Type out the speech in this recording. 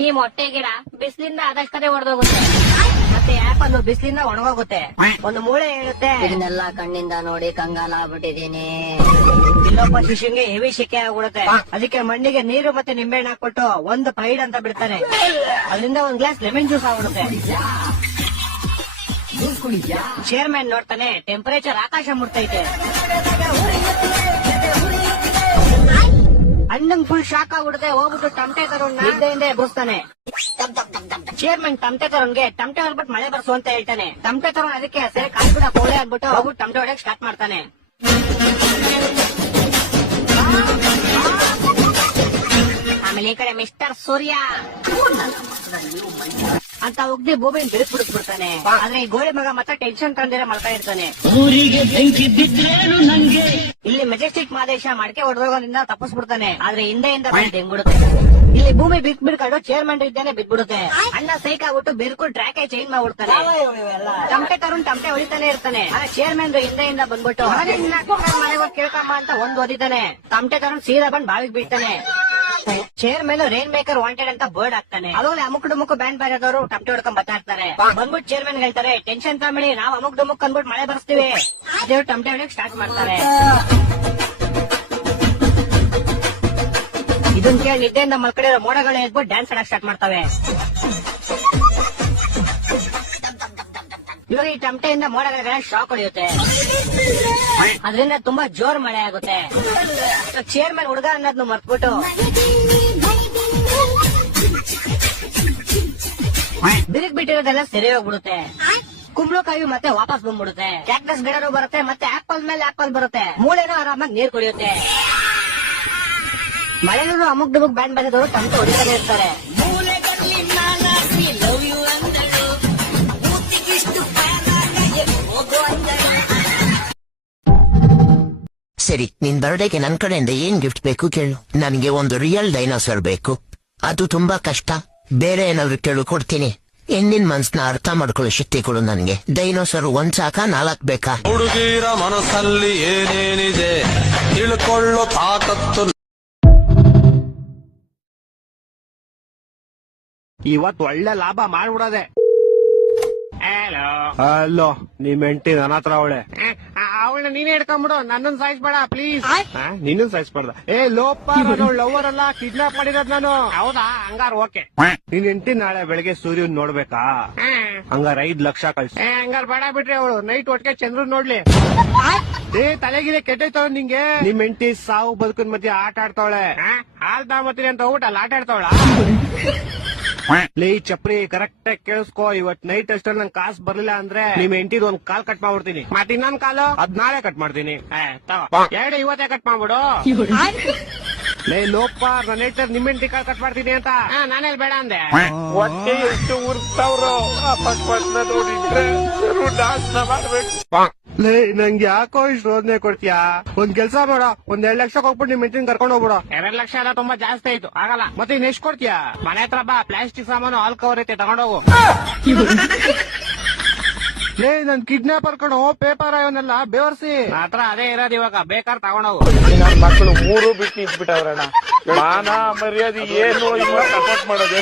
ಈ ಮೊಟ್ಟೆ ಗಿಡ ಬಿಸಿಲಿಂದ ಆದಷ್ಟೇ ಒಡೆದೋಗುತ್ತೆ, ಮತ್ತೆ ಆಪಲ್ ಬಿಸಿಲಿಂದ ಒಣಗೋಗುತ್ತೆ, ಒಂದು ಮೂಳೆ ಹೇಳುತ್ತೆ. ಇದನ್ನೆಲ್ಲ ಕಣ್ಣಿಂದ ನೋಡಿ ಕಂಗಾಲ ಆಗ್ಬಿಟ್ಟಿದೀನಿ. ಇನ್ನೊಬ್ಬ ಶಿಶುವಿಗೆ ಹೆವಿ ಶಿಕೆ ಆಗ್ಬಿಡುತ್ತೆ. ಅದಕ್ಕೆ ಮಣ್ಣಿಗೆ ನೀರು ಮತ್ತೆ ನಿಂಬೆಹಣ್ಣು ಹಾಕ್ಬಿಟ್ಟು ಒಂದು ಪೈಡ್ ಅಂತ ಬಿಡ್ತಾನೆ. ಅದರಿಂದ ಒಂದ್ ಗ್ಲಾಸ್ ಲೆಮನ್ ಜ್ಯೂಸ್ ಆಗ್ಬಿಡುತ್ತೆ. ಚೇರ್ಮನ್ ನೋಡ್ತಾನೆ, ಟೆಂಪರೇಚರ್ ಆಕಾಶ ಮುಟ್ತೈತೆ. ಅಣ್ಣಂಗ್ ಫುಲ್ ಶಾಕ್ ಆಗ್ಬಿಡುತ್ತೆ. ಹೋಗ್ಬಿಟ್ಟು ಟಮಟೆ ತರೋಣ ಹಿಂದೆ ಎಬ್ಬರಿಸ್ತಾನೆ. ಚೇರ್ಮನ್ ಟಮಟೆ ತರೋನ್ಗೆ ಟಮಟೆ ಹೊರಬಿಟ್ಟು ಮಳೆ ಬರ್ಸು ಅಂತ ಹೇಳ್ತಾನೆ. ಟಮಟೆ ತರೋನ್ ಅದಕ್ಕೆ ಸರಿ ಕಾಲ್ಬಿಡ ಕೋಳೆ ಅಂದ್ಬಿಟ್ಟು ಹೋಗ್ಬಿಟ್ಟು ಟಮಟೆ ಹೊಡೆಯಕ್ ಸ್ಟಾರ್ಟ್ ಮಾಡ್ತಾನೆ. ಆಮೇಲೆ ಈ ಕಡೆ ಮಿಸ್ಟರ್ ಸೂರ್ಯ ಅಂತ ಉಗ್ದಿ ಭೂಮಿನ ಬಿಡಿಸ್ಬಿಡಿಸ್ಬಿಡ್ತಾನೆ. ಆದ್ರೆ ಈ ಗೋಳಿ ಮಗ ಮತ್ತೆ ಟೆನ್ಷನ್ ತಂದಿರ ಮಾಡ್ತಾ ಇರ್ತಾನೆ. ಇಲ್ಲಿ ಮೆಜೆಸ್ಟಿಕ್ ಮಾದೇಶ ಮಡಕೆ ಹೊಡೆದೋಗೋದ್ರಿಂದ ತಪ್ಪಿಸ್ಬಿಡ್ತಾನೆ. ಆದ್ರೆ ಹಿಂದೆಯಿಂದ ಹೆಂಗ್ಬಿಡುತ್ತೆ. ಇಲ್ಲಿ ಭೂಮಿ ಬಿಟ್ಬಿಡ್ಕೊಂಡು ಚೇರ್ಮನ್ ಇದ್ದಾನೆ ಬಿದ್ಬಿಡುತ್ತೆ. ಅಣ್ಣ ಸೈಕ್ ಆಗ್ಬಿಟ್ಟು ಬಿರ್ಕು ಟ್ರ್ಯಾಕ್ ಚೇಂಜ್ ಮಾಡ್ಬಿಡ್ತಾನೆ. ಟಮಟೆ ತರುಣ್ ಟಮಟೆ ಹೊಡಿತಾನೆ ಇರ್ತಾನೆ. ಆದ್ರೆ ಚೇರ್ಮನ್ ಹಿಂದೆಯಿಂದ ಬಂದ್ಬಿಟ್ಟು ಮನೆಗೆ ಹೋಗಿ ಕೇಳ್ಕಮ್ಮ ಅಂತ ಒಂದ್ ಓದಿದ್ದಾನೆ. ಟಮಟೆ ತರುಣ್ ಸೀದಾ ಬಂದ್ ಬಾವಿಗೆ ಬೀಳ್ತಾನೆ. ಚೇರ್ಮನ್ ರೈನ್ ಮೇಕರ್ ವಾಂಟೆಡ್ ಅಂತ ಬೋರ್ಡ್ ಹಾಕ್ತಾನೆ. ಅವಾಗ ಅಮುಕ್ ಡುಮುಕ್ ಬ್ಯಾಂಡ್ ಬಾರದವರು ಟಮಟೆ ಹೊಡ್ಕೊಂಡ್ ಬರ್ತಾ ಇರ್ತಾರೆ. ಬಂದ್ಬಿಟ್ಟು ಚೇರ್ಮನ್ ಹೇಳ್ತಾರೆ, ಟೆನ್ಷನ್ ತಗೊಂಬಿಡಿ, ನಾವ್ ಅಮುಕ್ ಡುಮುಕ್ ಅಂದ್ಬಿಟ್ಟು ಮಳೆ ಬರ್ಸ್ತೀವಿ. ದೇವ್ರು ಟಮಟೆ ಹೊಡಕ್ ಸ್ಟಾರ್ಟ್ ಮಾಡ್ತಾರೆ. ಇದನ್ ಕೇಳಿ ನಿದ್ದೆಯಿಂದ ಮಲ್ಕಡಿರೋ ಮೋಡಗಳು ಎದ್ಬಿಟ್ಟು ಡ್ಯಾನ್ಸ್ ಆಡಕ್ ಸ್ಟಾರ್ಟ್ ಮಾಡ್ತವೆ. ಇವಾಗ ಈ ಟಮಟೆಯಿಂದ ಮೋಡಗಳ ಶಾಕ್ ಹೊಡೆಯುತ್ತೆ. ಅದರಿಂದ ತುಂಬಾ ಜೋರ್ ಮಳೆ ಆಗುತ್ತೆ. ಚೇರ್ಮನ್ ಹುಡುಗ ಅನ್ನೋದ್ನ ಮರ್ತ್ಬಿಟ್ಟು ಬಿರುಗ್ ಬಿಟ್ಟಿರೋದೆಲ್ಲ ಸರಿ ಹೋಗ್ಬಿಡುತ್ತೆ. ಕುಂಬಳಕಾಯಿ ಮತ್ತೆ ವಾಪಸ್ ಬಂದ್ಬಿಡುತ್ತೆ. ಕ್ಯಾಕ್ಟಸ್ ಗಿಡನೂ ಬರುತ್ತೆ, ಮತ್ತೆ ಆಪಲ್ ಮೇಲೆ ಆಪಲ್ ಬರುತ್ತೆ. ಮೂಳೆನೂ ಆರಾಮಾಗಿ ನೀರ್ ಕುಡಿಯುತ್ತೆ. ಮಳೆನೂ ಅಮುಕ್ ಡುಮುಕ್ ಬ್ಯಾಂಡ್ ಬಂದವರು ಟಮಟೆ ಹೊಡಿತಾನೆ ಇರ್ತಾರೆ. ಸರಿ, ನಿನ್ ಬರ್ಡೇಗೆ ನನ್ ಕಡೆಯಿಂದ ಏನ್ ಗಿಫ್ಟ್ ಬೇಕು ಕೇಳು. ನನಗೆ ಒಂದು ರಿಯಲ್ ಡೈನೋಸರ್ ಬೇಕು. ಅದು ತುಂಬಾ ಕಷ್ಟ. ಬೇರೆ ಏನಾದ್ರು ಕೇಳು, ಕೊಡ್ತೀನಿ. ಹೆಣ್ಣಿನ ಮನ್ಸನ್ನ ಅರ್ಥ ಮಾಡ್ಕೊಳ್ಳೋ ಶಕ್ತಿ ಕೊಡು ನನಗೆ. ಡೈನೋಸರ್ ಒಂದ್ ಸಾಕ 4 ಬೇಕಾ? ಹುಡುಗಿರ ಮನಸ್ಸಲ್ಲಿ ಏನೇನಿದೆ ತಿಳ್ಕೊಳ್ಳೋ ತಾಕತ್ತು. ಇವತ್ ಒಳ್ಳೆ ಲಾಭ ಮಾಡ್ಬಿಡೋದೆ. ಹಲೋ, ನಿಮ್ ಹೆಂಡತಿ ನನ್ನ ಹತ್ರ ಅವಳೆ. ಅವಳನ್ನ ನೀನೇ ಹಿಡ್ಕೊಂಡ್ಬಿಡು, ನನ್ನನ್ ಸಾಯಿಸ್ಬೇಡ ಪ್ಲೀಸ್. ನಿನ್ನನ್ ಸಾಯಿಸ್ಬಾರ್ದ? ಲೋಪ, ನಾನು ಲವರ್ ಅಲ್ಲ, ಕಿಡ್ನಾಪ್ ಮಾಡಿರೋದ್ ನಾನು. ಹೌದಾ? ಹಂಗಾರ ಓಕೆ. ನಿನ್ ಹೆಂಡತಿ ನಾಳೆ ಬೆಳಗ್ಗೆ ಸೂರ್ಯನ್ ನೋಡ್ಬೇಕಾ? ಹಂಗಾರ 5 ಲಕ್ಷ ಕಳ್ಸಿ. ಹಂಗಾರ ಬೇಡ ಬಿಟ್ರಿ, ಅವಳು ನೈಟ್ ಒಟ್ಟಿಗೆ ಚಂದ್ರನ್ ನೋಡ್ಲಿ. ತಲೆಗಿದೆ ಕೆಟ್ಟೈತವ ನಿಂಗೆ. ನಿಮ್ ಹೆಂಡತಿ ಸಾವು ಬದುಕಿನ ಮಧ್ಯೆ ಆಟ ಆಡ್ತಾವಳೆ. ಹಾಲ್ ತಾಮತ್ತೀನಿ ಅಂತ ಹೋಗ್ಬಿಟ್ಟು ಅಲ್ಲಿ ಆಟ ಆಡ್ತಾವಳ. ಲೇ ಚಪ್ರಿ, ಕರೆಕ್ಟ್ ಆಗಿ ಕೇಳಿಸ್ಕೋ. ಇವತ್ ನೈಟ್ ಅಷ್ಟಲ್ಲಿ ನಂಗೆ ಕಾಸು ಬರ್ಲಿಲ್ಲ ಅಂದ್ರೆ ನಿಮ್ ಹೆಂಡತಿದ್ ಒಂದ್ ಕಾಲ್ ಕಟ್ ಮಾಡ್ಬಿಡ್ತೀನಿ. ಮತ್ತೆ ಇನ್ನೊಂದ್ ಕಾಲು ಅದ್ ನಾಳೆ ಕಟ್ ಮಾಡ್ತೀನಿ. ಎರಡು ಇವತ್ತೇ ಕಟ್ ಮಾಡ್ಬಿಡು. ಲೇ ಲೋಪ, ನನ್ನ ಹೆಂಡತಿ ನಿಮ್ ಹೆಂಡತಿ ಕಾಲ್ ಕಟ್ ಮಾಡ್ತೀನಿ ಅಂತ ನಾನೇಲ್ ಬೇಡ ಅಂದೆ. ಹೊಟ್ಟೆ ಎಷ್ಟು ಉರ್ತಾವ್ರು ನೋಡಿದ್ರೆ ಡಾನ್ಸ್ ಮಾಡ್ಬೇಕು. ಲೇ ನಂಗೆ ಯಾಕೋ ಇಷ್ಟು ರೋದನೆ ಕೊಡ್ತೀಯಾ? ಒಂದ್ ಕೆಲ್ಸ ಮಾಡ, ಒಂದ್ 2 ಲಕ್ಷ ಹೋಗ್ಬಿಟ್ಟು ನಿಮ್ ಹೆಂಡತಿನ ಕರ್ಕೊಂಡು ಹೋಗ್ಬಿಡು. 2 ಲಕ್ಷ ಎಲ್ಲ ತುಂಬಾ ಜಾಸ್ತಿ ಆಯ್ತು, ಆಗಲ್ಲ. ಮತ್ತೆ ಇನ್ ಎಷ್ಟು ಕೊಡ್ತೀಯಾ? ಮನೆ ಹತ್ರ ಬಾ, ಪ್ಲಾಸ್ಟಿಕ್ ಸಾಮಾನು ಹಾಲ್ ಕವರ್ ಐತೆ, ತಗೊಂಡೋಗು. ಲೇ ನನ್ ಕಿಡ್ನಾಪರ್ ಕಣೋ, ಪೇಪರ್ ಇವನ್ನೆಲ್ಲ ಬೇವರ್ಸಿ. ಹತ್ರ ಅದೇ ಇರೋದು, ಇವಾಗ ಬೇಕಾದ್ರೆ ತಗೊಂಡೋಗು. ನನ್ನ ಮಕ್ಕಳು 3 ಬಿಟ್ಟು ನಿಂತ್ಬಿಟ್ಟವ್ರಣ್ಣ. ಮಾನ ಮರ್ಯಾದೆ ಏನು ಇವಾಗ ಸಪೋರ್ಟ್ ಮಾಡೋದು.